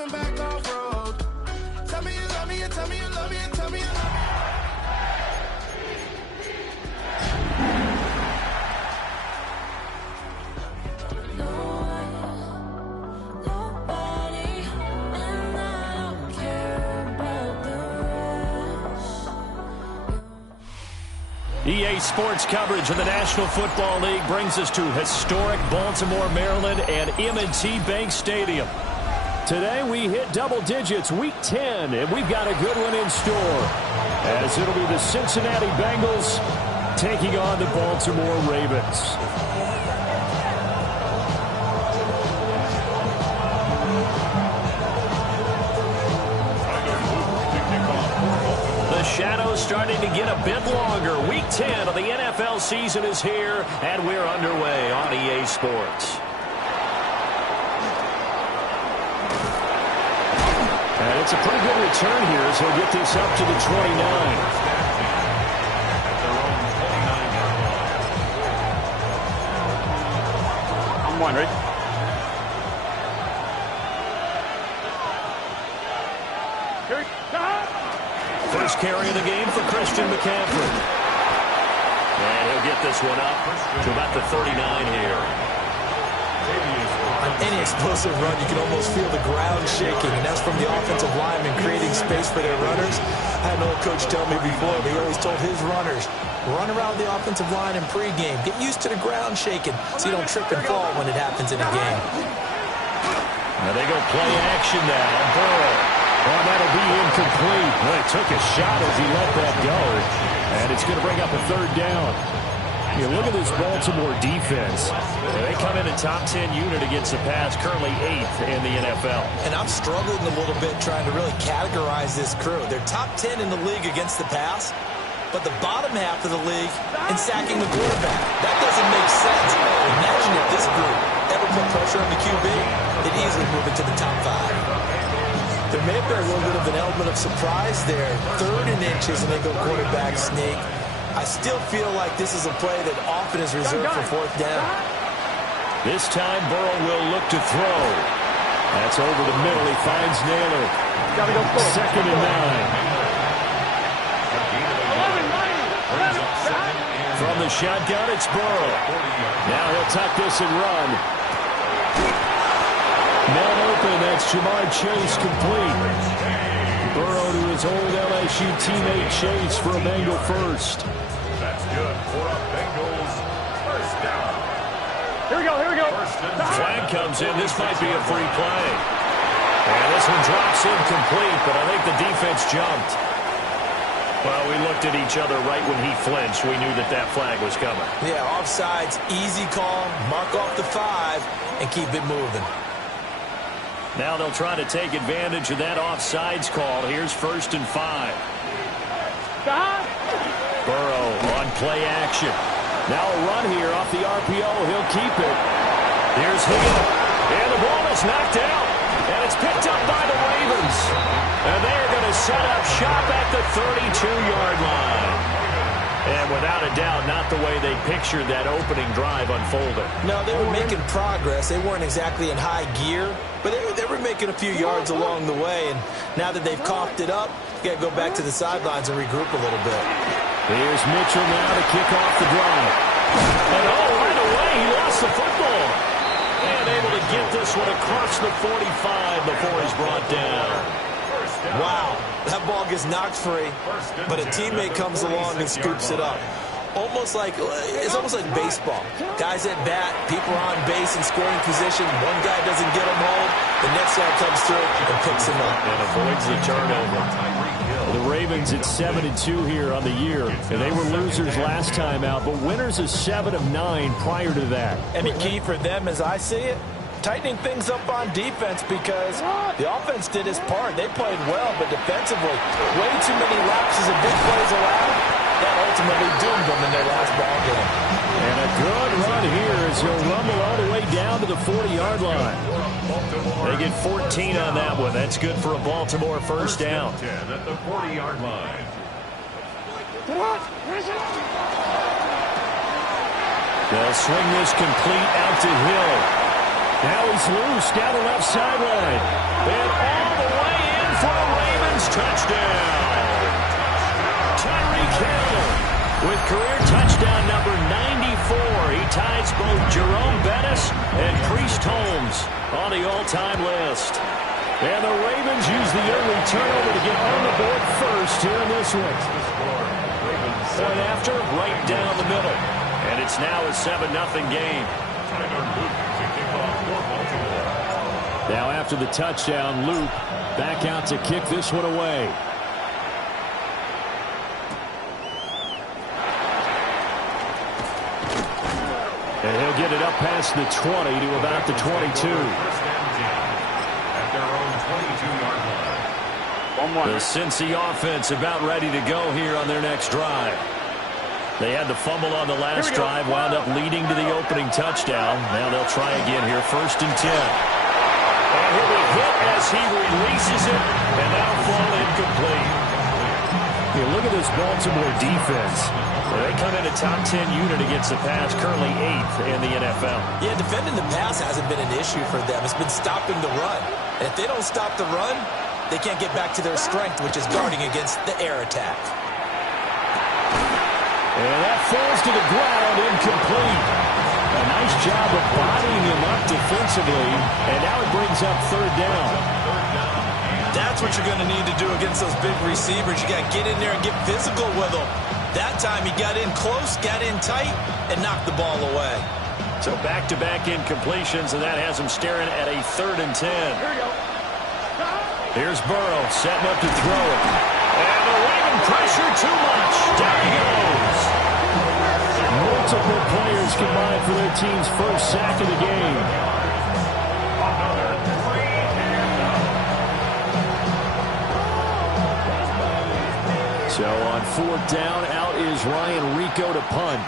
coming back off road. Tell me you love me, and tell me you love me, and tell me you love me. EA Sports coverage of the National Football League brings us to historic Baltimore, Maryland, and M&T Bank Stadium. Today we hit double digits, Week 10, and we've got a good one in store, as it'll be the Cincinnati Bengals taking on the Baltimore Ravens. The shadow's starting to get a bit longer. Week 10 of the NFL season is here, and we're underway on EA Sports. And it's a pretty good return here as he'll get this up to the 29. I'm wondering. First carry of the game for Christian McCaffrey. And he'll get this one up to about the 39 here. On any explosive run, you can almost feel the ground shaking, and that's from the offensive linemen creating space for their runners. I had an old coach tell me before, he always told his runners, run around the offensive line in pregame. Get used to the ground shaking so you don't trip and fall when it happens in a game. Now they go play action now. Burrow. Oh, that'll be incomplete. Well, he took a shot as he let that go, and it's going to bring up a third down. You look at this Baltimore defense. They come in a top 10 unit against the pass, currently 8th in the NFL. And I'm struggling a little bit trying to really categorize this crew. They're top 10 in the league against the pass, but the bottom half of the league in sacking the quarterback. That doesn't make sense. Imagine if this group ever put pressure on the QB, they'd easily move into the top 5. There may have been a little bit of an element of surprise there. 3rd and inches, and they go quarterback sneak. I still feel like this is a play that often is reserved for 4th down. This time, Burrow will look to throw. That's over the middle. He finds Naylor. 2nd and 9. From the shotgun, it's Burrow. Now he'll tuck this and run. Man open, that's Jamar Chase complete. Burrow to his old LSU teammate Chase for a Bengal first. That's good for a Bengals first down. Here we go. Flag comes in. This might be a free play. And this one drops incomplete, but I think the defense jumped. Well, we looked at each other right when he flinched. We knew that flag was coming. Yeah, offsides, easy call, mark off the 5, and keep it moving. Now they'll try to take advantage of that offsides call. Here's 1st and 5. Burrow on play action. Now a run here off the RPO. He'll keep it. Here's Higgins. And the ball is knocked out. And it's picked up by the Ravens. And they're going to set up shop at the 32-yard line. And without a doubt, not the way they pictured that opening drive unfolding. No, they were making progress. They weren't exactly in high gear, but they were making a few yards along the way. And now that they've coughed it up, you got to go back to the sidelines and regroup a little bit. Here's Mitchell now to kick off the drive. And right away, he lost the football. And able to get this one across the 45 before he's brought down. Wow, that ball gets knocked free, but a teammate comes along and scoops it up. It's almost like baseball. Guys at bat, people are on base in scoring position. One guy doesn't get him home, the next guy comes through and picks him up. And avoids the turnover. The Ravens at 7-2 here on the year. And they were losers last time out, but winners of 7 of 9 prior to that. And the key for them, as I see it, tightening things up on defense, because the offense did its part. They played well, but defensively, way too many lapses of big plays allowed. That ultimately doomed them in their last ball game. And a good run here as he'll rumble all the way down to the 40-yard line. They get 14 on that one. That's good for a Baltimore first down. 10 at the 40-yard line. They'll swing this complete out to Hill. Now he's loose down the left sideline. And all the way in for a Ravens touchdown. Tyreek Hill with career touchdown number 94. He ties both Jerome Bettis and Priest Holmes on the all-time list. And the Ravens use the early turnover to get on the board first here in this one. Point after, right down the middle. And it's now a 7-0 game. Now after the touchdown, Luke back out to kick this one away. And he'll get it up past the 20 to about the 22. The Cincy offense about ready to go here on their next drive. They had the fumble on the last drive, wound up leading to the opening touchdown. Now they'll try again here, 1st and 10. And he'll be hit as he releases it, and that'll fall incomplete. You look at this Baltimore defense. They come in a top 10 unit against the pass, currently 8th in the NFL. Yeah, defending the pass hasn't been an issue for them. It's been stopping the run. And if they don't stop the run, they can't get back to their strength, which is guarding against the air attack. And that falls to the ground, incomplete. A nice job of bodying him up defensively, and now it brings up 3rd down. That's what you're going to need to do against those big receivers. You got to get in there and get physical with them. That time he got in close, got in tight, and knocked the ball away. So back-to-back incompletions, and that has him staring at a 3rd and 10. Here we go. Here's Burrow setting up to throw it. And the Raven pressure too much. Down he goes. Multiple players combined for their team's first sack of the game. So on 4th down, out is Ryan Rico to punt.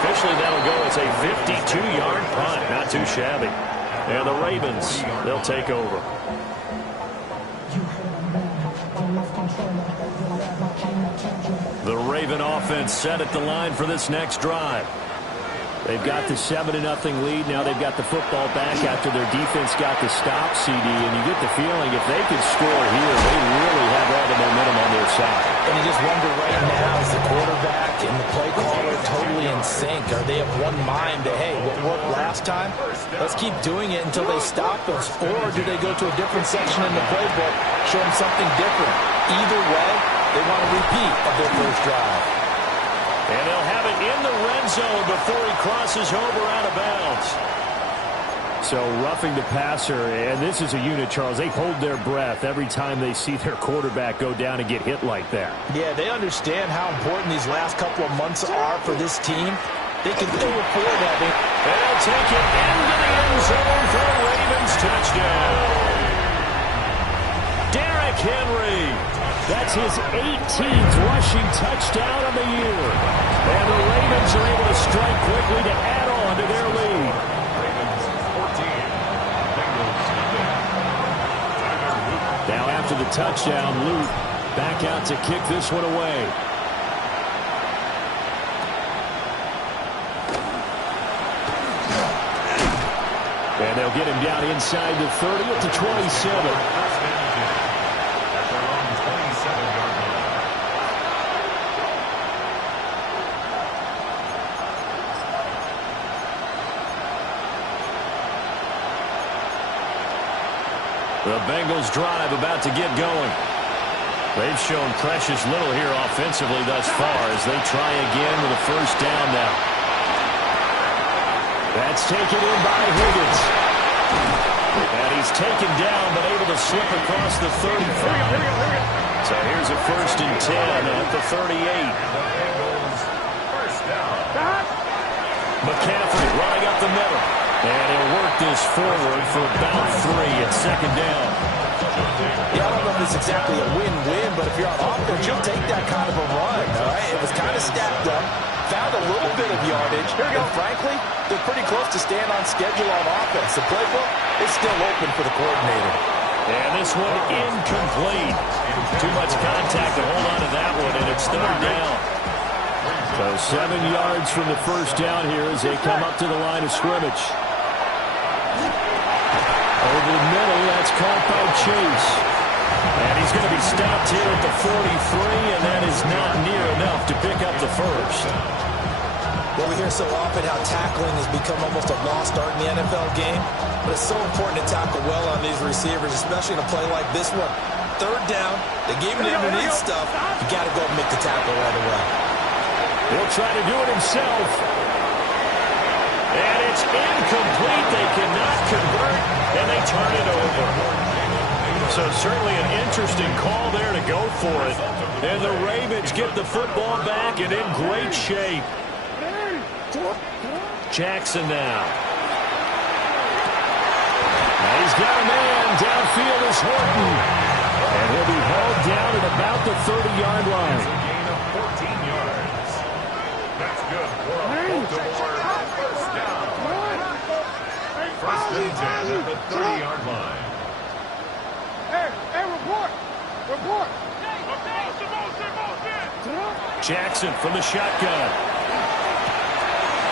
Officially, that'll go as a 52-yard punt. Not too shabby. And the Ravens, they'll take over. The Raven offense set at the line for this next drive. They've got the 7-0 lead. Now they've got the football back after their defense got the stop, CD. And you get the feeling if they could score here, they really have all the momentum on their side. And you just wonder right now, is the quarterback and the play caller totally in sync? Are they of one mind that, hey, what worked last time, let's keep doing it until they stop us? Or do they go to a different section in the playbook, show them something different? Either way, they want a repeat of their first drive. And they'll have it in the red zone before he crosses over out of bounds. So roughing the passer, and this is a unit, Charles. They hold their breath every time they see their quarterback go down and get hit like that. Yeah, they understand how important these last couple of months are for this team. They can still afford that. And they'll take it into the end zone for a Ravens touchdown. Derrick Henry. That's his 18th rushing touchdown of the year. And the Ravens are able to strike quickly to add on to their lead. Ravens 14. Now after the touchdown, Luke back out to kick this one away. And they'll get him down inside the 30 at the 27. The Bengals drive about to get going. They've shown precious little here offensively thus far as they try again with a 1st down now. That's taken in by Higgins. And he's taken down but able to slip across the 35. So here's a 1st and 10 at the 38. McCaffrey running up the middle. And he'll work this forward for about 3 at 2nd down. Yeah, I don't know if it's exactly a win-win, but if you're on offense, you'll take that kind of a run, all right? It was kind of stacked up, found a little bit of yardage, and frankly, they're pretty close to staying on schedule on offense. The playbook is still open for the coordinator. And this one incomplete. Too much contact to hold on to that one, and it's third down. So 7 yards from the first down here as they come up to the line of scrimmage. Over the middle, that's caught by Chase. And he's going to be stopped here at the 43, and that is not near enough to pick up the first. Well, we hear so often how tackling has become almost a lost art in the NFL game, but it's so important to tackle well on these receivers, especially in a play like this one. Third down, they gave him the underneath stuff. You got to go and make the tackle right away. He'll try to do it himself. And it's incomplete. They cannot convert, and they turn it over. So certainly an interesting call there to go for it. And the Ravens get the football back and in great shape. Jackson now. Now he's got a man. Downfield is Horton. And he'll be held down at about the 30-yard line. It's a gain of 14 yards. That's good for a Baltimore first down. First and 10 at the 30-yard line. Hey, report. Jackson from the shotgun.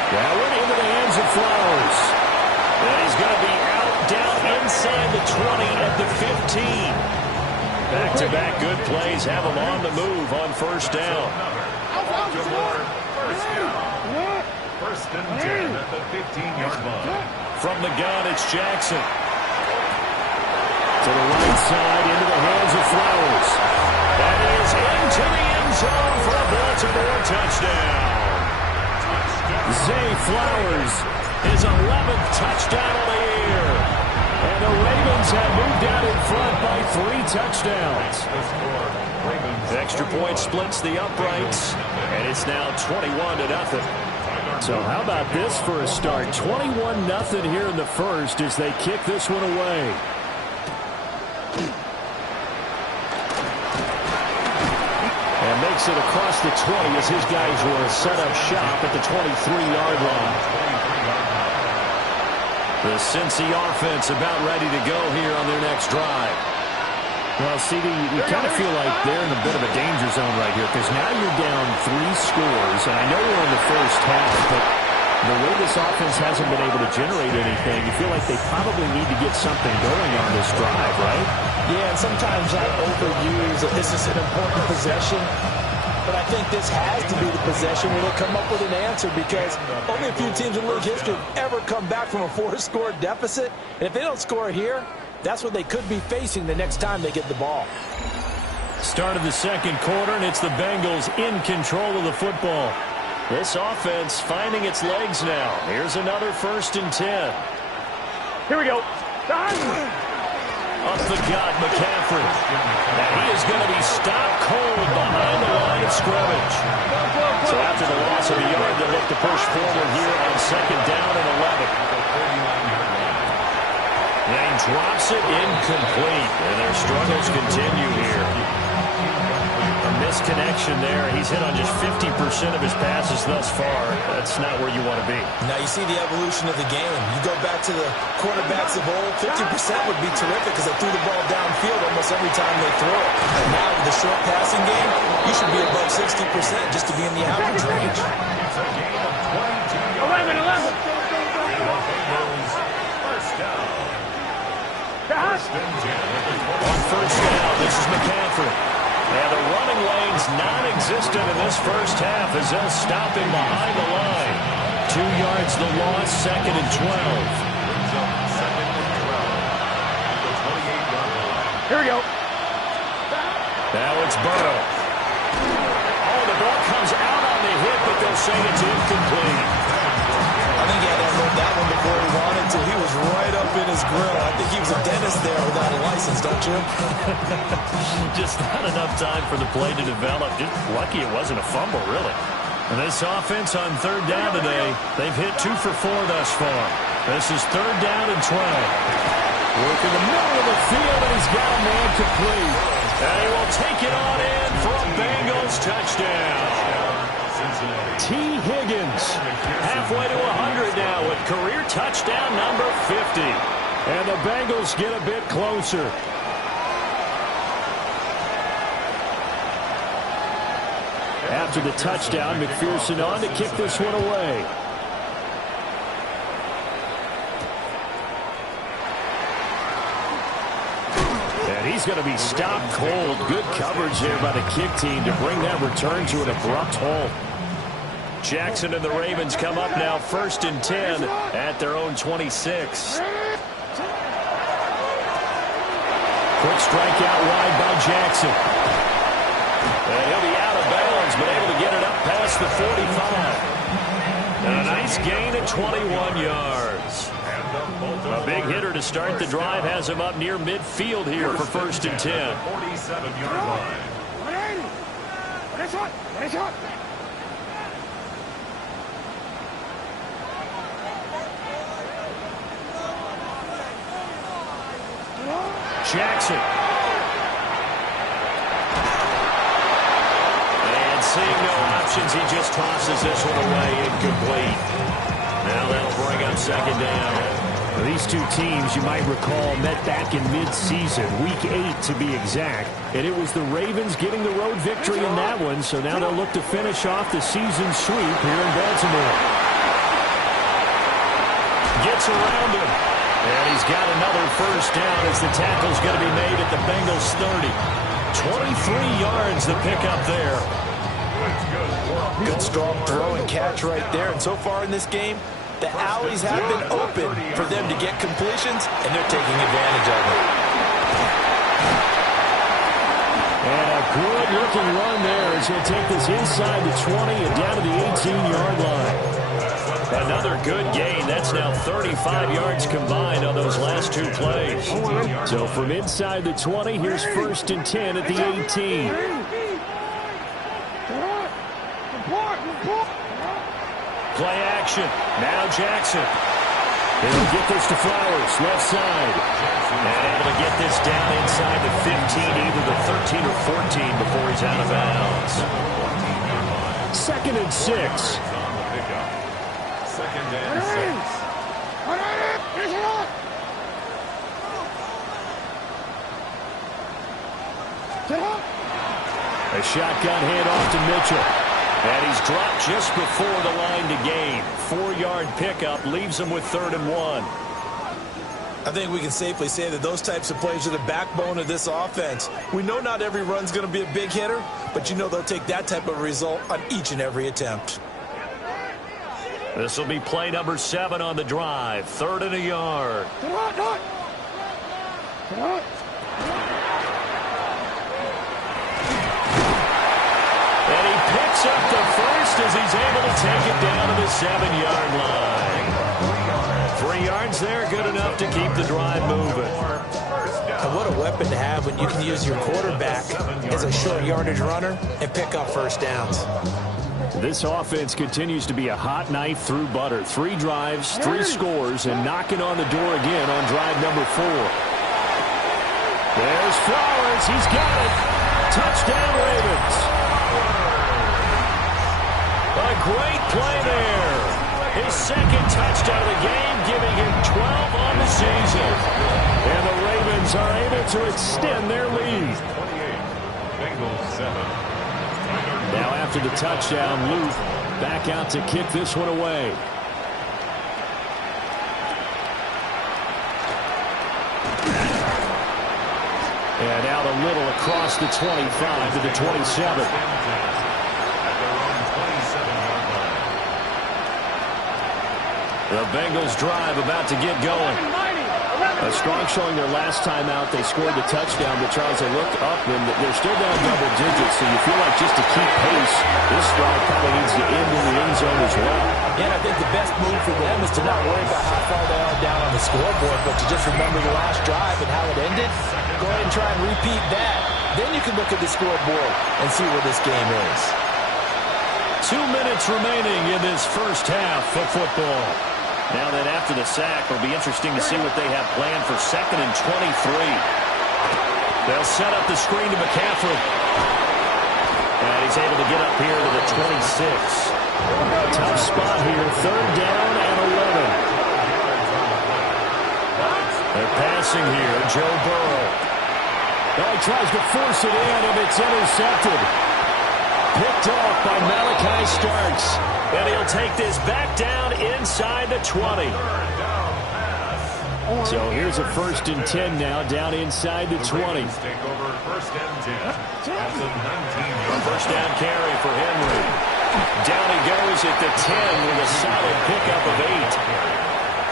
That went into the hands of Flowers. And he's going to be out down inside the 20 at the 15. Back-to-back good plays have him on the move on first down. Baltimore first down. First and 10 at the 15-yard line. From the gun, it's Jackson. To the right side, into the hands of Flowers. That is into the end zone for a Baltimore touchdown. Zay Flowers, his 11th touchdown of the year. And the Ravens have moved out in front by 3 touchdowns. Extra point splits the uprights, and it's now 21-0. So how about this for a start? 21-0 here in the first as they kick this one away. And makes it across the 20 as his guys will set up shop at the 23-yard line. The Cincy offense about ready to go here on their next drive. Well, CD, you kind of feel like they're in a bit of a danger zone right here because now you're down 3 scores, and I know we're in the first half, but the way this offense hasn't been able to generate anything, you feel like they probably need to get something going on this drive, right? Yeah, and sometimes I overuse that this is an important possession, but I think this has to be the possession where they'll come up with an answer because only a few teams in league history have ever come back from a 4-score deficit, and if they don't score here, that's what they could be facing the next time they get the ball. Start of the second quarter, and it's the Bengals in control of the football. This offense finding its legs now. Here's another 1st and 10. Here we go. Up the gut, McCaffrey. And he is going to be stopped cold behind the line of scrimmage. So after the loss of a yard, they'll look to push forward here on 2nd down and 11. And he drops it incomplete. And their struggles continue here. A misconnection there. He's hit on just 50% of his passes thus far. That's not where you want to be. Now you see the evolution of the game. You go back to the quarterbacks of old, 50% would be terrific because they threw the ball downfield almost every time they throw it. Now with the short passing game, you should be above 60% just to be in the average range. It's a gain of 22 11. First down. First and 10. On first down, this is McCaffrey. And the running lane's non-existent in this first half as they'll stop him behind the line. 2 yards the loss, 2nd and 12. Here we go. Now it's Burrow. Oh, the ball comes out on the hit, but they'll say it's incomplete. I think he had to unload that one before he wanted to. He was right up in his grill. I think he was a dentist there without a license, don't you? Just not enough time for the play to develop. Just lucky it wasn't a fumble, really. And this offense on 3rd down today, they've hit 2 for 4 thus far. This is 3rd down and 12. Work in the middle of the field, and he's got a man complete. And he will take it on in for a Bengals touchdown. T. Higgins, halfway to 100 now with career touchdown number 50. And the Bengals get a bit closer. after the touchdown. McPherson on to kick this one away. And he's going to be stopped cold. Good coverage there by the kick team to bring that return to an abrupt halt. Jackson and the Ravens come up now 1st and 10 at their own 26. Quick strike out wide by Jackson. And he'll be out of bounds, but able to get it up past the 45. And a nice gain at 21 yards. A big hitter to start the drive has him up near midfield here for 1st and 10. 47-yard line. Jackson. And seeing no options, he just tosses this one away, incomplete. Now that'll bring up 2nd down. These two teams, you might recall, met back in mid-season, Week 8 to be exact. And it was the Ravens getting the road victory in that one, so now they'll look to finish off the season sweep here in Baltimore. Gets around him. And he's got another 1st down as the tackle's going to be made at the Bengals 30. 23 yards the pickup there. Good strong throw and catch right there. And so far in this game, the alleys have been open for them to get completions, and they're taking advantage of it. And a good-looking run there as he'll take this inside the 20 and down to the 18-yard line. Another good gain. That's now 35 yards combined on those last 2 plays. So from inside the 20, here's 1st and 10 at the 18. Play action. Now Jackson. He'll get this to Flowers, left side. And able to get this down inside the 15, either the 13 or 14 before he's out of bounds. 2nd and 6. 2nd and 6. A shotgun handoff to Mitchell. And he's dropped just before the line to gain. 4-yard pickup leaves him with 3rd and 1. I think we can safely say that those types of plays are the backbone of this offense. We know not every run's going to be a big hitter, but you know they'll take that type of result on each and every attempt. This will be play number 7 on the drive. 3rd and a yard. And he picks up the 1st as he's able to take it down to the 7-yard line. 3 yards there, good enough to keep the drive moving. And what a weapon to have when you can use your quarterback as a short yardage runner and pick up 1st downs. This offense continues to be a hot knife through butter. 3 drives, 3 scores, and knocking on the door again on drive number 4. There's Flowers. He's got it. Touchdown, Ravens. A great play there. His 2nd touchdown of the game, giving him 12 on the season. And the Ravens are able to extend their lead. 28, Bengals 7. Now after the touchdown, Luke back out to kick this one away. And out a little across the 25 to the 27. The Bengals drive about to get going. A strong showing their last time out. They scored the touchdown, but Charles, they looked up and they're still down double digits, so you feel like just to keep pace, this drive probably needs to end in the end zone as well. Yeah, I think the best move for them is to not worry about how far they are down on the scoreboard, but to just remember the last drive and how it ended. Go ahead and try and repeat that. Then you can look at the scoreboard and see where this game is. 2 minutes remaining in this first half of football. Now that after the sack, it'll be interesting to see what they have planned for 2nd and 23. They'll set up the screen to McCaffrey. And he's able to get up here to the 26. A tough spot here. 3rd down and 11. They're passing here. Joe Burrow. Oh, he tries to force it in, and it's intercepted. Picked off by Malachi Starks. And he'll take this back down inside the 20. So here's a 1st and 10 now, down inside the 20. Take over 1st and 10 at the 19. First down carry for Henry. Down he goes at the 10 with a solid pickup of 8.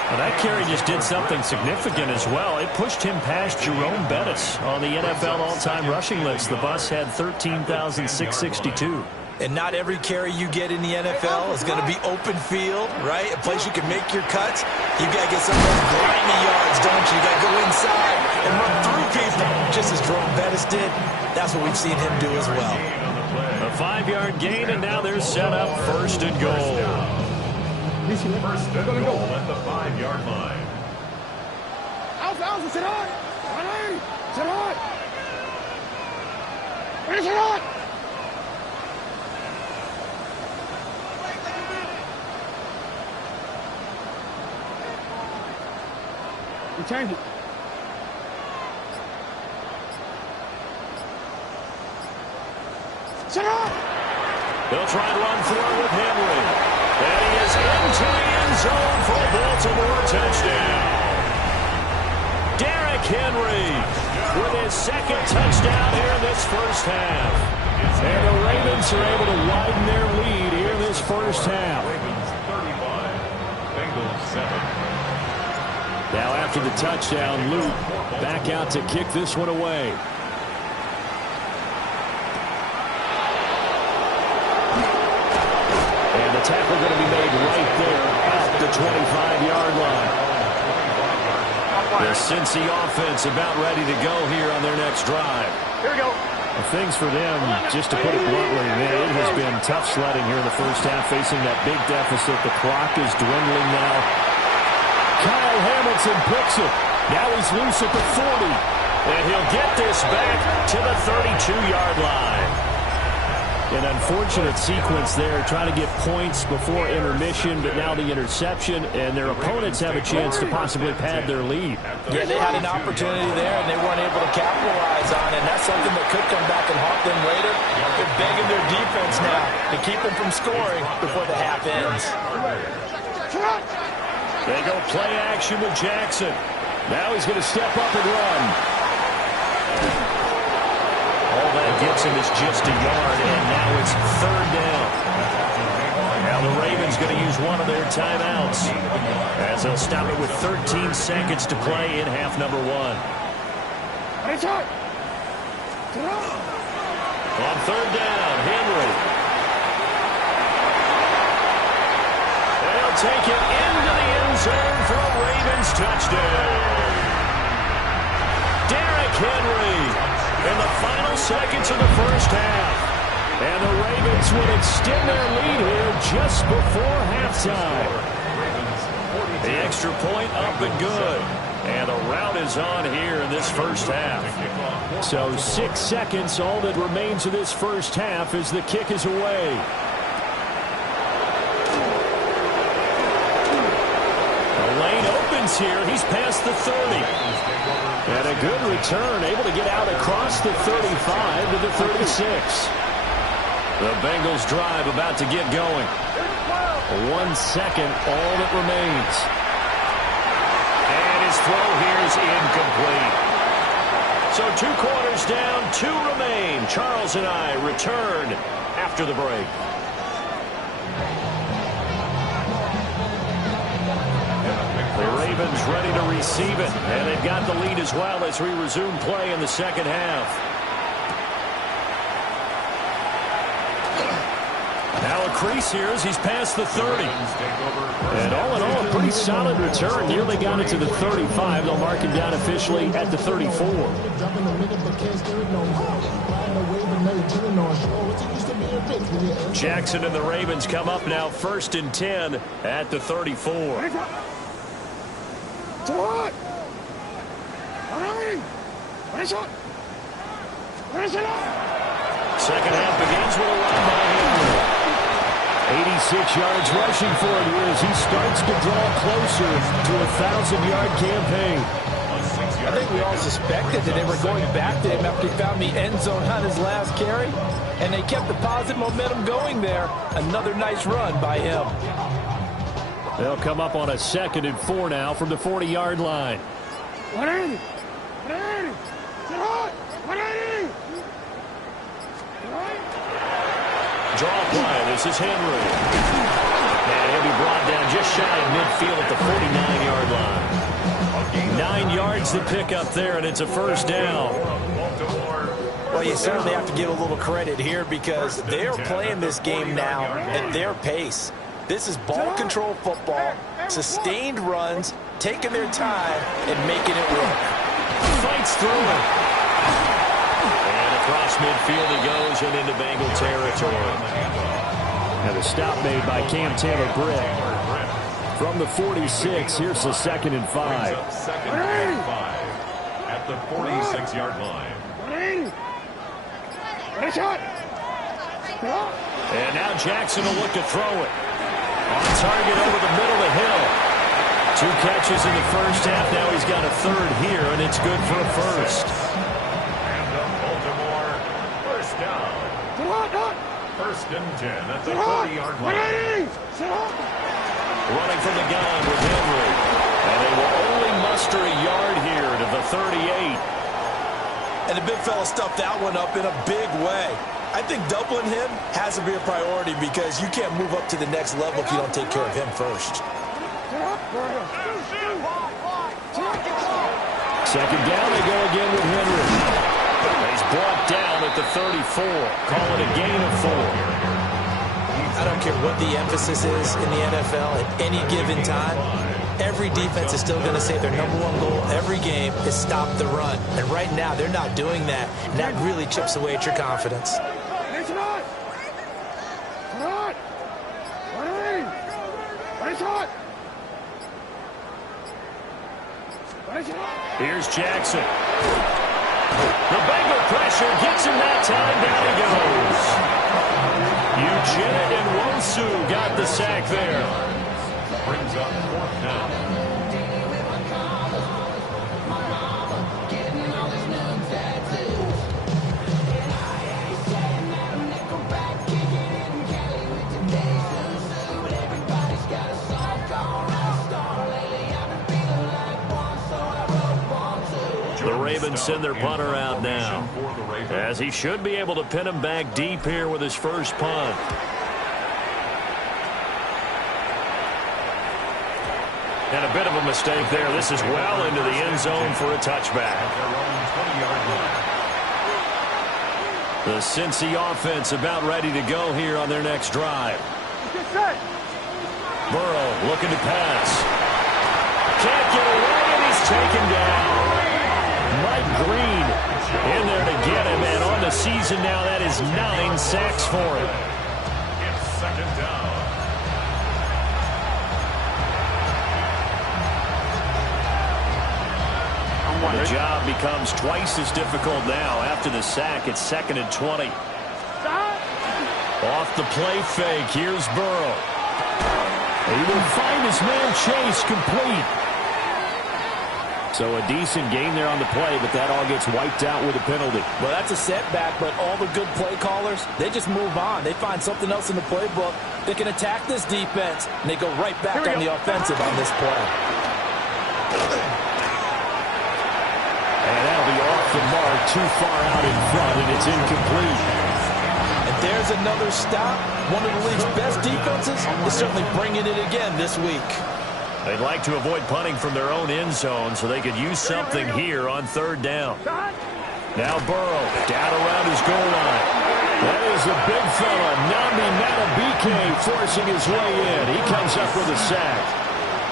Well, that carry just did something significant as well. It pushed him past Jerome Bettis on the NFL all-time rushing list. The bus had 13,662. And not every carry you get in the NFL is going to be open field, right? A place you can make your cuts. You got to get some of those grimy yards, don't you? You got to go inside and run through people, just as Jerome Bettis did. That's what we've seen him do as well. A 5-yard gain, and now they're set up 1st and goal. 1st and goal at the 5-yard line. Alfa, sit on! Sit on! Sit on! You change it. Sit up! They'll try to run through with Henry. And he is into the end zone for a Baltimore touchdown. Derrick Henry with his 2nd touchdown here in this first half. And the Ravens are able to widen their lead here in this first half. Ravens 35, Bengals 7. Now after the touchdown, Luke back out to kick this one away. And the tackle going to be made right there at the 25-yard line. The Cincy offense about ready to go here on their next drive. Here we go. Things for them, just to put it bluntly, it has been tough sledding here in the first half, facing that big deficit. The clock is dwindling now. Kyle Hamilton picks it. Now he's loose at the 40. And he'll get this back to the 32-yard line. An unfortunate sequence there, trying to get points before intermission, but now the interception, and their opponents have a chance to possibly pad their lead. Yeah, they had an opportunity there, and they weren't able to capitalize on it. And that's something that could come back and haunt them later. They're begging their defense now to keep them from scoring before the half ends. They go play action with Jackson. Now he's going to step up and run. All that gets him is just a yard, and now it's 3rd down. Now the Ravens going to use one of their timeouts, as they'll stop it with 13 seconds to play in half number 1. On 3rd down, Henry. They'll take it into the end zone for a Ravens touchdown. Derrick Henry in the final seconds of the first half. And the Ravens will extend their lead here just before halftime. The extra point up and good. And the rout is on here in this first half. So 6 seconds, all that remains of this first half as the kick is away. The lane opens here. He's past the 30. And a good return, able to get out across the 35 to the 36. The Bengals drive about to get going. 1 second, all that remains. And his throw here is incomplete. So 2 quarters down, 2 remain. Charles and I return after the break. The Ravens ready to receive it, and they've got the lead as well as we resume play in the second half. Now a crease here as he's past the 30. And all in all, a pretty solid return. Nearly got it to the 35. They'll mark him down officially at the 34. Jackson and the Ravens come up now 1st and 10 at the 34. Second half begins with a run by Henry. 86 yards rushing for him here as he starts to draw closer to a 1,000-yard campaign. A 6-yard I think we all suspected that they were going back to him after he found the end zone on his last carry, and they kept the positive momentum going there. Another nice run by him. They'll come up on a 2nd and 4 now from the 40-yard line. 180. 180. Sit hot. 180. Draw play. This is Henry. And he'll be brought down just shy of midfield at the 49-yard line. 9 yards to pick up there, and it's a first down. Well, you certainly have to give a little credit here because they're playing this game now at their pace. This is ball control football, sustained runs, taking their time and making it work. Fights through it. And across midfield he goes and into Bengal territory. And a stop made by Cam Taylor-Britt. From the 46, here's the 2nd and 5. 2nd and 5 at the 46-yard line. 180. Ready, shot. And now Jackson will look to throw it. On target over the middle of Hill. 2 catches in the first half. Now he's got a 3rd here, and it's good for a first. And the Baltimore first down. 1st and 10 at the 30-yard line. 180. Running from the gun with Henry. And they will only muster a yard here to the 38. And the big fella stuffed that one up in a big way. I think doubling him has to be a priority because you can't move up to the next level if you don't take care of him first. 2nd down, they go again with Henry. He's brought down at the 34. Call it a gain of 4. I don't care what the emphasis is in the NFL at any given time. Every defense is still going to say their #1 goal every game is stop the run. And right now, they're not doing that. And that really chips away at your confidence. Here's Jackson. The Bengal pressure gets him that time. Down he goes. Eugene and Wosu got the sack there. Brings up 4th down. The Ravens send their punter out now, as he should be able to pin him back deep here with his first punt. And a bit of a mistake there. This is well into the end zone for a touchback. The Cincy offense about ready to go here on their next drive. Burrow looking to pass. Can't get away, and he's taken down. Mike Green in there to get him, and on the season now, that is 9 sacks for him. It's 2nd down. The job becomes twice as difficult now. After the sack, it's 2nd and 20. Off the play fake, here's Burrow. He will find his man Chase complete. So a decent gain there on the play, but that all gets wiped out with a penalty. Well, that's a setback, but all the good play callers, they just move on. They find something else in the playbook. They can attack this defense, and they go right back on the offensive on this play. And that'll be off the mark, too far out in front, and it's incomplete. And there's another stop. One of the league's best defenses is certainly bringing it again this week. They'd like to avoid punting from their own end zone so they could use something here on 3rd down. Now Burrow down around his goal line. That is a big fella, Nnamdi Madubuike, forcing his way in. He comes up with a sack.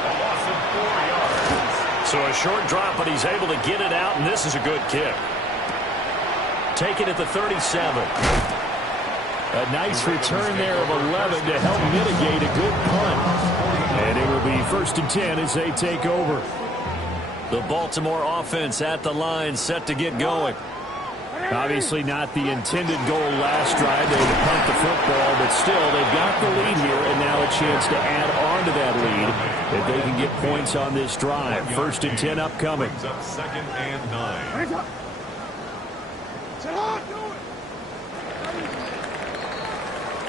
A loss of 4 yards. So a short drop, but he's able to get it out, and this is a good kick. Take it at the 37. A nice return there of 11 to help mitigate a good punt. And it will be 1st and 10 as they take over. The Baltimore offense at the line, set to get going. Obviously not the intended goal last drive. They had to punt the football, but still, they've got the lead here, and now it's chance to add on to that lead if they can get points on this drive. 1st and 10 upcoming. Brings up 2nd and 9.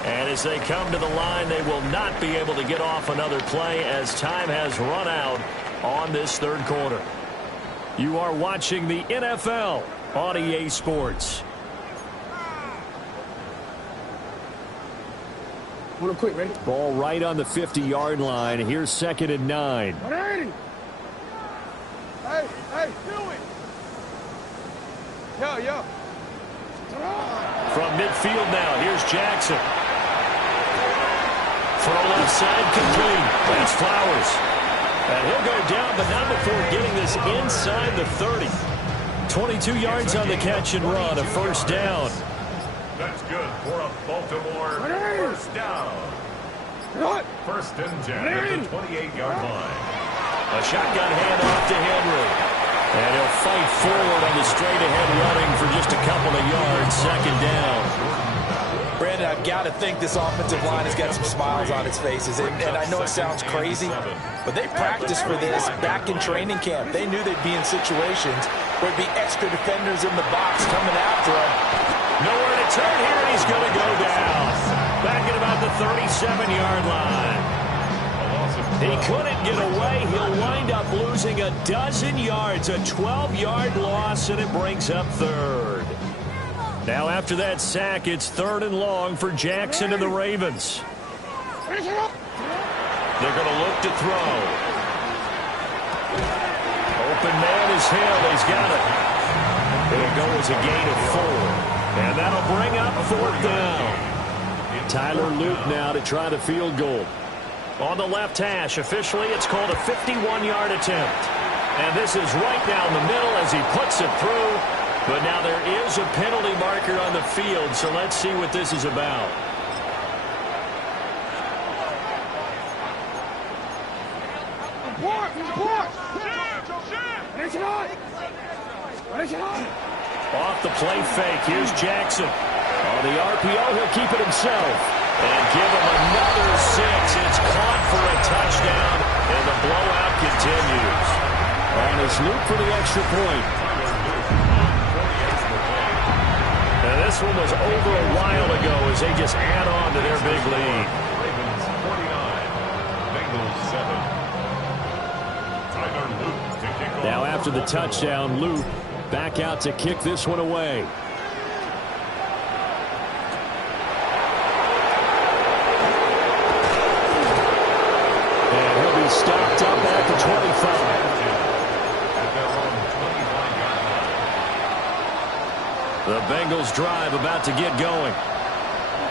And as they come to the line, they will not be able to get off another play as time has run out on this 3rd quarter. You are watching the NFL on EA Sports. Hold quick, ready? Ball right on the 50-yard line. Here's 2nd and 9. Hey, do it. Yo. From midfield now, here's Jackson. Throw left side complete. That's Flowers. And he'll go down, but not before getting this inside the 30. 22 yards on the catch and run, a 1st down. That's good for a Baltimore 1st down. 1st and 10 at the 28-yard line. A shotgun handoff to Henry. And he'll fight forward on the straight-ahead running for just a couple of yards. 2nd down. Brandon, I've got to think this offensive line has got some smiles on its faces. And I know it sounds crazy, but they practiced for this back in training camp. They knew they'd be in situations where there'd be extra defenders in the box coming after them. Nowhere to turn here, and he's going to go down. Back at about the 37-yard line. He couldn't get away. He'll wind up losing a dozen yards, a 12-yard loss, and it brings up 3rd. Now after that sack, it's 3rd and long for Jackson and the Ravens. They're going to look to throw. Open man is Hill. He's got it. It'll go as a gain of 4. And that'll bring up 4th down. Tyler Luke now to try the field goal. On the left hash, officially it's called a 51-yard attempt. And this is right down the middle as he puts it through. But now there is a penalty marker on the field, so let's see what this is about. Off the play fake, here's Jackson. On the RPO, he'll keep it himself. And give him another 6. It's caught for a touchdown, and the blowout continues. And it's Luke for the extra point. And this one was over a while ago as they just add on to their big lead. Ravens 49, Bengals 7. Tyler Luke to kick off. Now after the touchdown, Luke back out to kick this one away. And he'll be stopped up at the 25. The Bengals drive about to get going.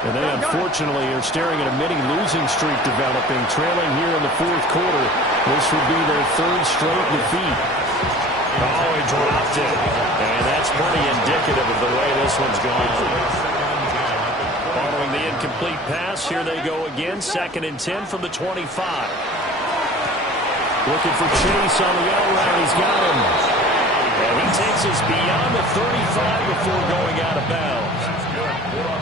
And they unfortunately are staring at a mini losing streak developing, trailing here in the 4th quarter. This would be their 3rd straight defeat. Oh, he dropped it. And that's pretty indicative of the way this one's gone. Following the incomplete pass, here they go again. 2nd and 10 from the 25. Looking for Chase on the out route. He's got him. And he takes us beyond the 35 before going out of bounds.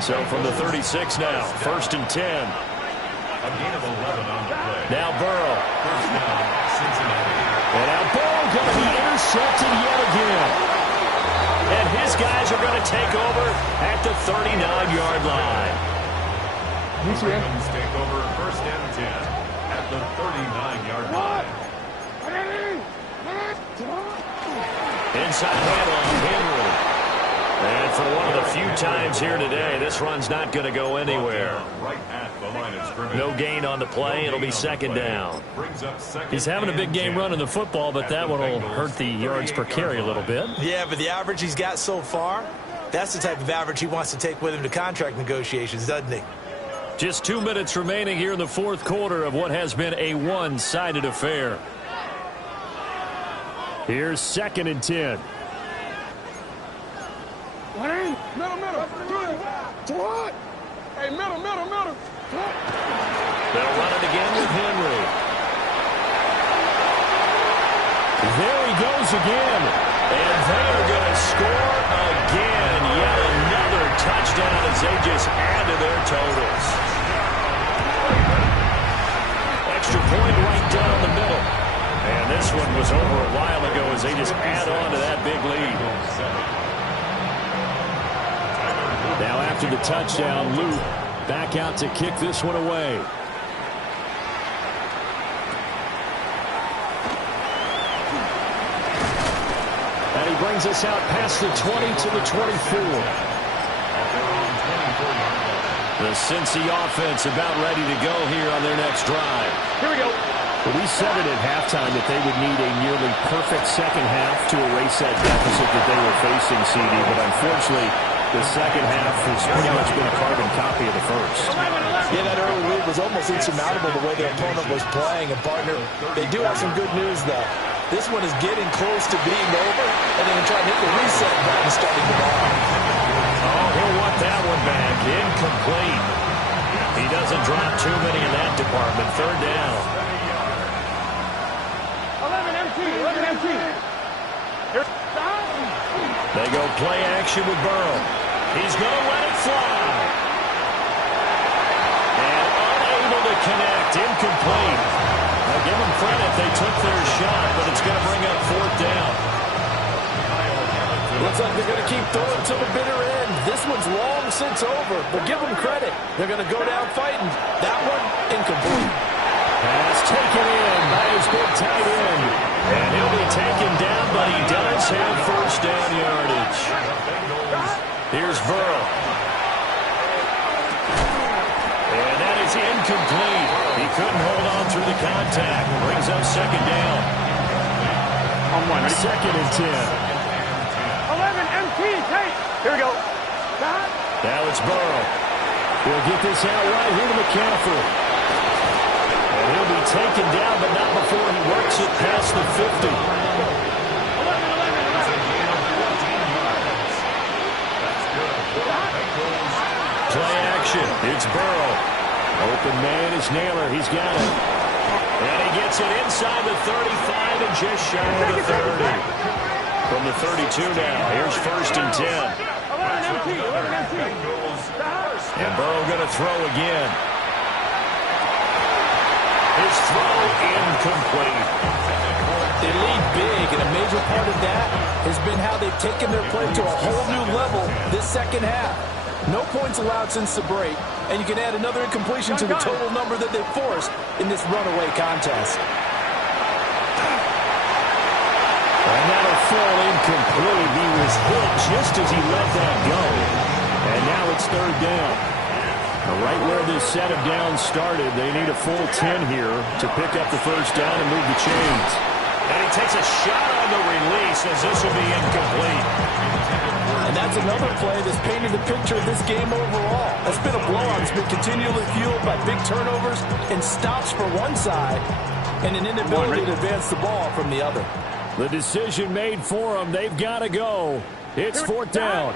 So from the 36 now, 1st and 10. A gain of 11 on the play. Now Burrow. 1st down, Cincinnati. And now Burrow going to be intercepted yet again. And his guys are going to take over at the 39-yard line. Ravens take over 1st and 10 at the 39-yard line. Inside handoff, Henry. And for one of the few times here today, this run's not going to go anywhere. Right at the line of scrimmage. No gain on the play. It'll be 2nd down. He's having a big game running the football, but that one will hurt the yards per carry a little bit. Yeah, but the average he's got so far, that's the type of average he wants to take with him to contract negotiations, doesn't he? Just 2 minutes remaining here in the 4th quarter of what has been a one-sided affair. Here's 2nd and 10. Middle. To what? Hey, middle. They'll run it again with Henry. There he goes again. And they are going to score again. Yet another touchdown as they just add to their totals. one was over a while ago as they just add on to that big lead. Now after the touchdown, Luke back out to kick this one away. And he brings us out past the 20 to the 24. The Cincy offense about ready to go here on their next drive. Here we go. Well, we said it at halftime that they would need a nearly perfect second half to erase that deficit that they were facing, CD. But unfortunately, the second half has pretty much been a carbon copy of the first. Yeah, that early lead was almost insurmountable the way their opponent was playing. And, partner, they do have some good news, though. This one is getting close to being over, and then trying to hit the reset button starting tomorrow. Oh, he'll want that one back. Incomplete. He doesn't drop too many in that department. Third down. 11 MT. 11 MT. Here. They go play action with Burrow. He's going to let it fly. And unable to connect. Incomplete. Now give them credit. They took their shot, but it's going to bring up fourth down. Looks like they're going to keep throwing to the bitter end. This one's long since over, but give them credit. They're going to go down fighting. That one, incomplete. Pass taken in by his big tight end. And he'll be taken down, but he does have first down yardage. Here's Burrow. And that is incomplete. He couldn't hold on through the contact. Brings up second down. On one. Second and 10. 11 MT. Take. Here we go. Now it's Burrow. He'll get this out right here to McCaffrey. And he'll be taken down, but not before he works it past the 50. 11. Play action. It's Burrow. Open man is Naylor. He's got it. And he gets it inside the 35 and just shy of the 30. From the 32 now. Here's first and 10. 11 MT. 11 MT. And Burrow going to throw again. His throw incomplete. They lead big, and a major part of that has been how they've taken their play to a whole new level this second half. No points allowed since the break, and you can add another incompletion to the total number that they've forced in this runaway contest. And that'll fall incomplete. He was hit just as he let that go. And now it's third down. Right where this set of downs started, they need a full 10 here to pick up the first down and move the chains. And he takes a shot on the release as this will be incomplete. And that's another play that's painted the picture of this game overall. That's been a blowout that's been continually fueled by big turnovers and stops for one side and an inability to advance the ball from the other. The decision made for them. They've got to go. It's fourth down.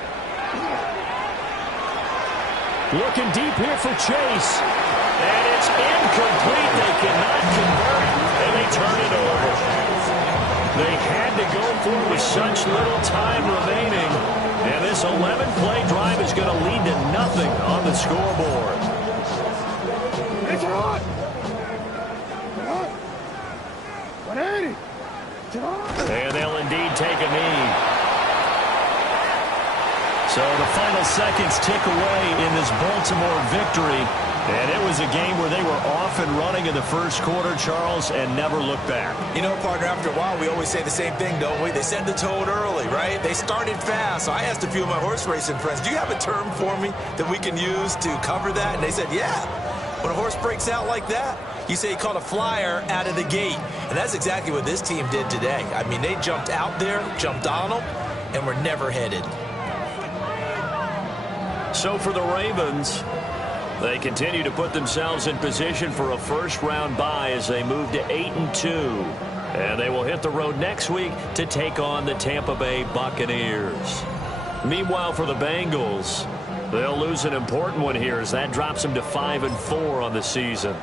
Looking deep here for Chase. And it's incomplete. They cannot convert, and they turn it over. They had to go for it with such little time remaining. And this 11-play drive is going to lead to nothing on the scoreboard. It's hot. 180. And they'll indeed take a knee. So the final seconds tick away in this Baltimore victory. And it was a game where they were off and running in the first quarter, Charles, and never looked back. You know, partner, after a while, we always say the same thing, don't we? They set the tone early, right? They started fast. So I asked a few of my horse racing friends, do you have a term for me that we can use to cover that? And they said, yeah. When a horse breaks out like that, you say he caught a flyer out of the gate. And that's exactly what this team did today. I mean, they jumped out there, jumped on them, and were never headed. So for the Ravens, they continue to put themselves in position for a first-round bye as they move to 8-2. And they will hit the road next week to take on the Tampa Bay Buccaneers. Meanwhile, for the Bengals, they'll lose an important one here as that drops them to 5-4 on the season.